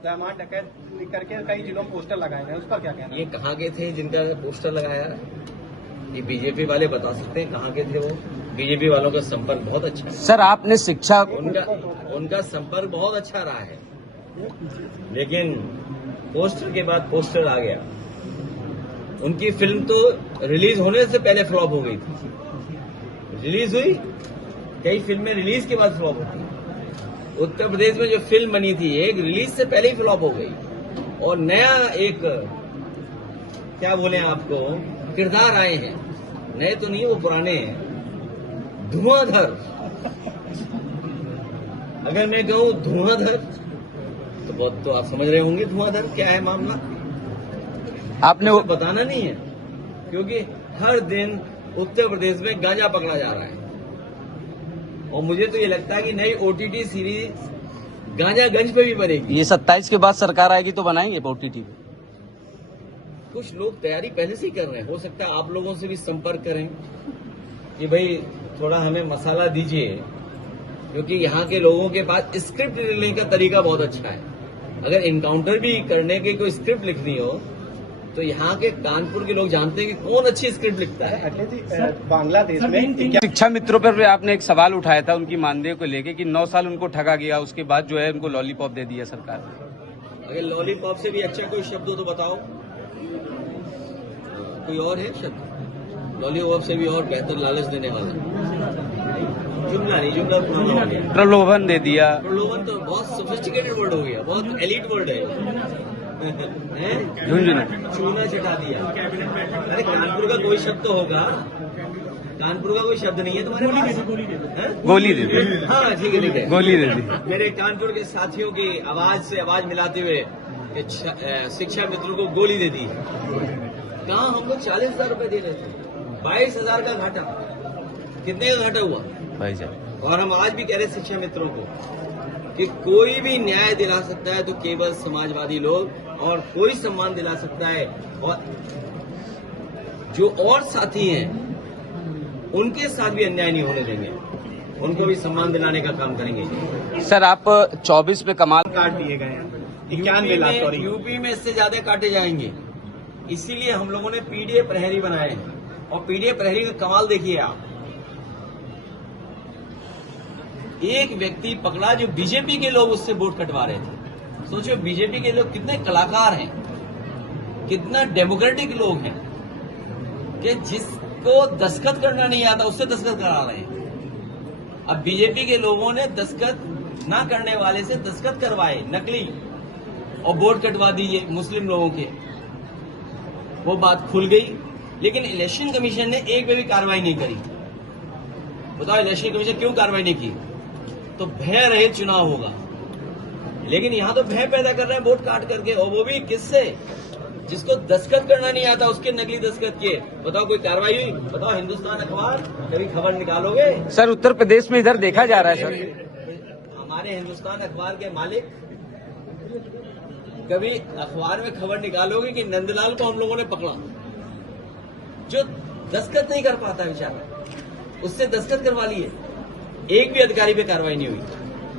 दामाद डकैत करके कई जिलों में पोस्टर लगाए गए, उस पर क्या कहना है? ये कहाँ के थे जिनका पोस्टर लगाया? ये बीजेपी वाले बता सकते हैं कहाँ के थे वो। बीजेपी वालों का संपर्क बहुत अच्छा है सर। आपने शिक्षा उनका संपर्क बहुत अच्छा रहा है, लेकिन पोस्टर के बाद पोस्टर आ गया। उनकी फिल्म तो रिलीज होने से पहले फ्लॉप हो गई थी। रिलीज हुई, कई फिल्में रिलीज के बाद फ्लॉप होती हैं। उत्तर प्रदेश में जो फिल्म बनी थी एक रिलीज से पहले ही फ्लॉप हो गई, और नया एक क्या बोले आपको किरदार आए हैं, नए तो नहीं वो पुराने हैं, धुआंधर। अगर मैं कहूं धुआंधर तो बहुत तो आप समझ रहे होंगे धुआंधर क्या है मामला। आपने वो बताना नहीं है, क्योंकि हर दिन उत्तर प्रदेश में गांजा पकड़ा जा रहा है, और मुझे तो ये लगता है कि नई ओटीटी सीरीज गांजागंज पे भी बनेगी। ये 27 के बाद सरकार आएगी तो बनाएंगे ओटीटी पे। कुछ लोग तैयारी पहले से ही कर रहे हैं, हो सकता है आप लोगों से भी संपर्क करें कि भाई थोड़ा हमें मसाला दीजिए, क्योंकि यहाँ के लोगों के पास स्क्रिप्ट लिखने का तरीका बहुत अच्छा है। अगर इनकाउंटर भी करने की कोई स्क्रिप्ट लिखनी हो तो यहाँ के कानपुर के लोग जानते हैं कि कौन अच्छी स्क्रिप्ट लिखता है। अखिलेश जी, बांग्लादेश में शिक्षा मित्रों पर भी आपने एक सवाल उठाया था उनकी मानदेय को लेके कि 9 साल उनको ठगा गया, उसके बाद जो है उनको लॉलीपॉप दे दिया सरकार ने। अगर लॉलीपॉप से भी अच्छा कोई शब्द हो तो बताओ, कोई और है शब्द? लॉलीपॉप से भी और बेहतर लालच देने वाला जुमला नहीं, जुमला पुराना हो गया। प्रलोभन दे दिया। प्रलोभन तो बहुत सोफिस्टिकेटेड वर्ड हो गया, बहुत एलिट वर्ड है। झुंझुना चूना चटा दिया। अरे कानपुर का कोई शब्द तो होगा, कानपुर का कोई शब्द नहीं है तुम्हारे पास? गोली दे दी। हाँ ठीक है ठीक है, गोली दे दी। मेरे कानपुर के साथियों की आवाज से आवाज मिलाते हुए शिक्षा मित्रों को गोली दे दी। कहाँ हमको 40,000 रुपए दे रहे थे, 22,000 का घाटा। कितने का घाटा हुआ भाई साहब? और हम आज भी कह रहे शिक्षा मित्रों को कि कोई भी न्याय दिला सकता है तो केवल समाजवादी लोग, और कोई सम्मान दिला सकता है, और जो और साथी हैं उनके साथ भी अन्याय नहीं होने देंगे, उनको भी सम्मान दिलाने का काम करेंगे। सर आप 24 में कमाल काट दिए गए हैं 91 लाख। यूपी में इससे ज्यादा काटे जाएंगे, इसीलिए हम लोगों ने पीडीए प्रहरी बनाए हैं। और पीडीए प्रहरी का कमाल देखिए आप, एक व्यक्ति पकड़ा जो बीजेपी के लोग उससे वोट कटवा रहे थे। सोचो बीजेपी के लोग कितने कलाकार हैं, कितना डेमोक्रेटिक लोग हैं कि जिसको दस्तखत करना नहीं आता उससे दस्तखत करा रहे हैं। अब बीजेपी के लोगों ने दस्तखत ना करने वाले से दस्तखत करवाए नकली, और वोट कटवा दिए मुस्लिम लोगों के। वो बात खुल गई, लेकिन इलेक्शन कमीशन ने एक पे भी कार्रवाई नहीं करी। बताओ इलेक्शन कमीशन क्यों कार्रवाई नहीं की? तो भय रहित चुनाव होगा, लेकिन यहाँ तो भय पैदा कर रहे हैं वोट काट करके, और वो भी किससे? जिसको दस्तखत करना नहीं आता उसके नकली दस्तखत किए। बताओ कोई कार्रवाई हुई? बताओ हिंदुस्तान अखबार कभी खबर निकालोगे? सर उत्तर प्रदेश में इधर देखा जा रहा है सर, हमारे हिंदुस्तान अखबार के मालिक कभी अखबार में खबर निकालोगे कि नंदलाल को हम लोगों ने पकड़ा, जो दस्तखत नहीं कर पाता बेचारा, उससे दस्तखत करवा लिए। एक भी अधिकारी पे कार्रवाई नहीं हुई,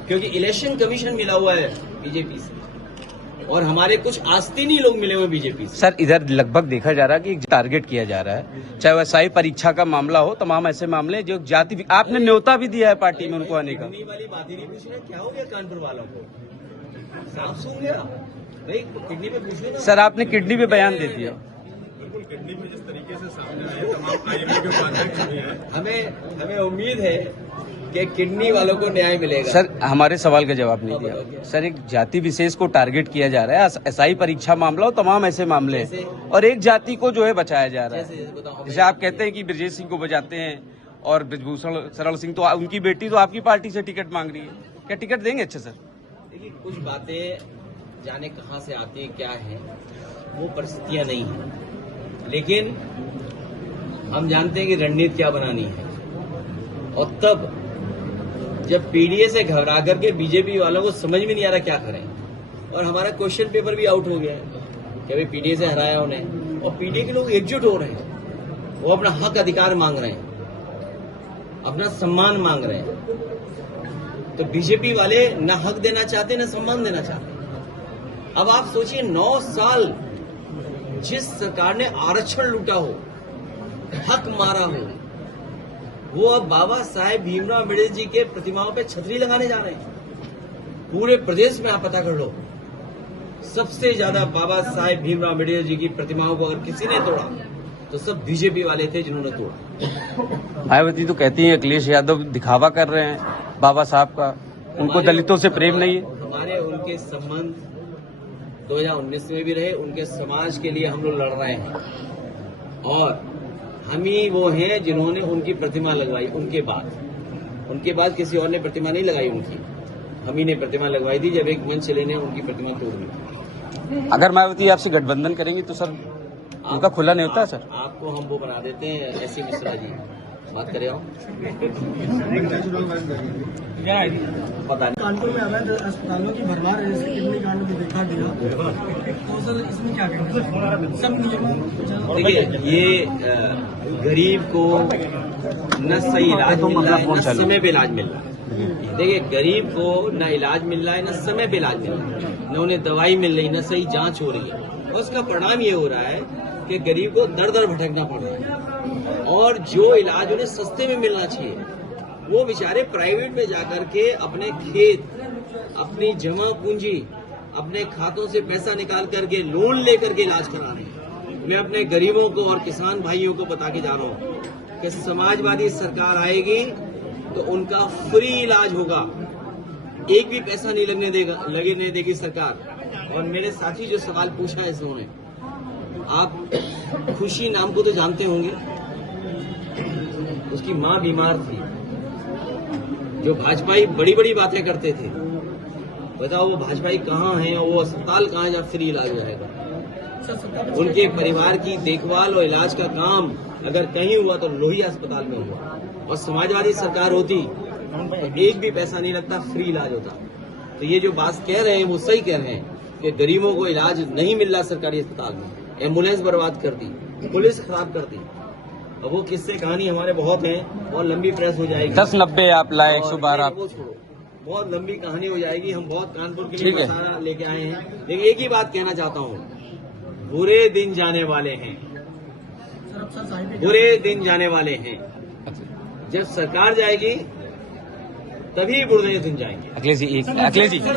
क्योंकि इलेक्शन कमीशन मिला हुआ है बीजेपी से, और हमारे कुछ आस्तीनी लोग मिले हुए बीजेपी से। सर इधर लगभग देखा जा रहा है कि टारगेट किया जा रहा है, चाहे वह SI परीक्षा का मामला हो, तमाम ऐसे मामले जो जाति, आपने न्योता भी दिया है पार्टी में उनको आने का। किडनी वाली बात ही नहीं पूछ रहे, क्या हो गया कानपुर वालों को? साफ सुन गया भाई, किडनी पे पूछ रहे। सर आपने किडनी पे बयान दे दिया। बिल्कुल, किडनी में जिस तरीके से सामने आए तमाम IMA के उपाध्यक्ष भी हैं। हमें उम्मीद है कि किडनी वालों को न्याय मिलेगा। सर हमारे सवाल का जवाब नहीं दिया। सर एक जाति विशेष को टारगेट किया जा रहा है, SI परीक्षा मामला हो, तमाम ऐसे मामले हैं, और एक जाति को जो है बचाया जा रहा है। जैसे आप कहते हैं कि ब्रजेश सिंह को बचाते हैं, और ब्रजभूषण शरण सिंह तो उनकी बेटी तो आपकी पार्टी से टिकट मांग रही है, क्या टिकट देंगे? अच्छा सर देखिए, कुछ बातें जाने कहाँ से आती है, क्या है, वो परिस्थितियां नहीं है, लेकिन हम जानते हैं कि रणनीति क्या बनानी है। और तब जब पीडीए से घबरा करके बीजेपी वालों को समझ में नहीं आ रहा क्या करें, और हमारा क्वेश्चन पेपर भी आउट हो गया है कि भाई पीडीए से हराया उन्हें, और पीडीए के लोग एकजुट हो रहे हैं, वो अपना हक अधिकार मांग रहे हैं, अपना सम्मान मांग रहे हैं। तो बीजेपी वाले न हक देना चाहते न सम्मान देना चाहते, अब आप सोचिए 9 साल जिस सरकार ने आरक्षण लूटा हो, हक मारा हो, वो अब बाबा साहेब भीमराव अम्बेडकर जी के प्रतिमाओं पे छतरी लगाने जा रहे हैं। पूरे प्रदेश में आप पता कर लो, सबसे ज्यादा बाबा साहेब भीमराव अम्बेडकर जी की प्रतिमाओं को अगर किसी ने तोड़ा तो सब बीजेपी वाले थे जिन्होंने तोड़ा। मायावती तो कहती है अखिलेश यादव दिखावा कर रहे हैं बाबा साहब का, उनको दलितों से प्रेम नहीं है। हमारे उनके संबंध 2019 में भी रहे, उनके समाज के लिए हम लोग लड़ रहे हैं और हम ही वो हैं जिन्होंने उनकी प्रतिमा लगवाई। उनके बाद किसी और ने प्रतिमा नहीं लगाई उनकी, हम ही ने प्रतिमा लगवाई थी जब एक मंच लेने उनकी प्रतिमा तोड़ दी। अगर मायावती आपसे गठबंधन करेंगी तो सर उनका खुला नहीं होता सर? आपको हम वो बना देते हैं ऐसी मिश्रा जी, बात करें आप पता नहीं। कानपुर में अवैध अस्पतालों की भरमार है, जैसे किडनी कांड भी देखा गया, तो सर इसमें क्या कहेंगे? सब नियमों देखिए, ये गरीब को न सही इलाज मिल रहा है, न समय पे इलाज मिल रहा है। देखिए, गरीब को न इलाज मिल रहा है, न समय पे इलाज मिल रहा है, न उन्हें दवाई मिल रही, न सही जांच हो रही है। और उसका परिणाम ये हो रहा है कि गरीब को दर दर भटकना पड़ रहा है और जो इलाज उन्हें सस्ते में मिलना चाहिए वो बेचारे प्राइवेट में जाकर के अपने खेत, अपनी जमा पूंजी, अपने खातों से पैसा निकाल करके लोन लेकर के इलाज करा रहे हैं। मैं अपने गरीबों को और किसान भाइयों को बता के जा रहा हूँ कि समाजवादी सरकार आएगी तो उनका फ्री इलाज होगा, एक भी पैसा नहीं लगने देगी सरकार। और मेरे साथी जो सवाल पूछा है इन्होंने, आप खुशी नाम को तो जानते होंगे, उसकी मां बीमार थी, जो भाजपाई बड़ी बड़ी बातें करते थे, बताओ वो भाजपाई कहाँ हैं और वो अस्पताल कहाँ है जहाँ फ्री इलाज हो जाएगा। उनके परिवार की देखभाल और इलाज का काम अगर कहीं हुआ तो लोहिया अस्पताल में हुआ, और समाजवादी सरकार होती तो एक भी पैसा नहीं लगता, फ्री इलाज होता। तो ये जो बात कह रहे हैं वो सही कह रहे हैं कि गरीबों को इलाज नहीं मिल रहा सरकारी अस्पताल में, एम्बुलेंस बर्बाद कर दी, पुलिस खराब कर दी। अब वो किस्से कहानी हमारे बहुत हैं, बहुत लंबी प्रेस हो जाएगी। 10-90 आप लाए, 112 आप, वो छोड़ो, बहुत लंबी कहानी हो जाएगी। हम बहुत कानपुर के लिए मसाला लेके आए हैं, लेकिन एक ही बात कहना चाहता हूँ, बुरे दिन जाने वाले हैं, बुरे दिन जाने वाले हैं। जब सरकार जाएगी तभी बुरे दिन जाएंगे। अखिलेश जी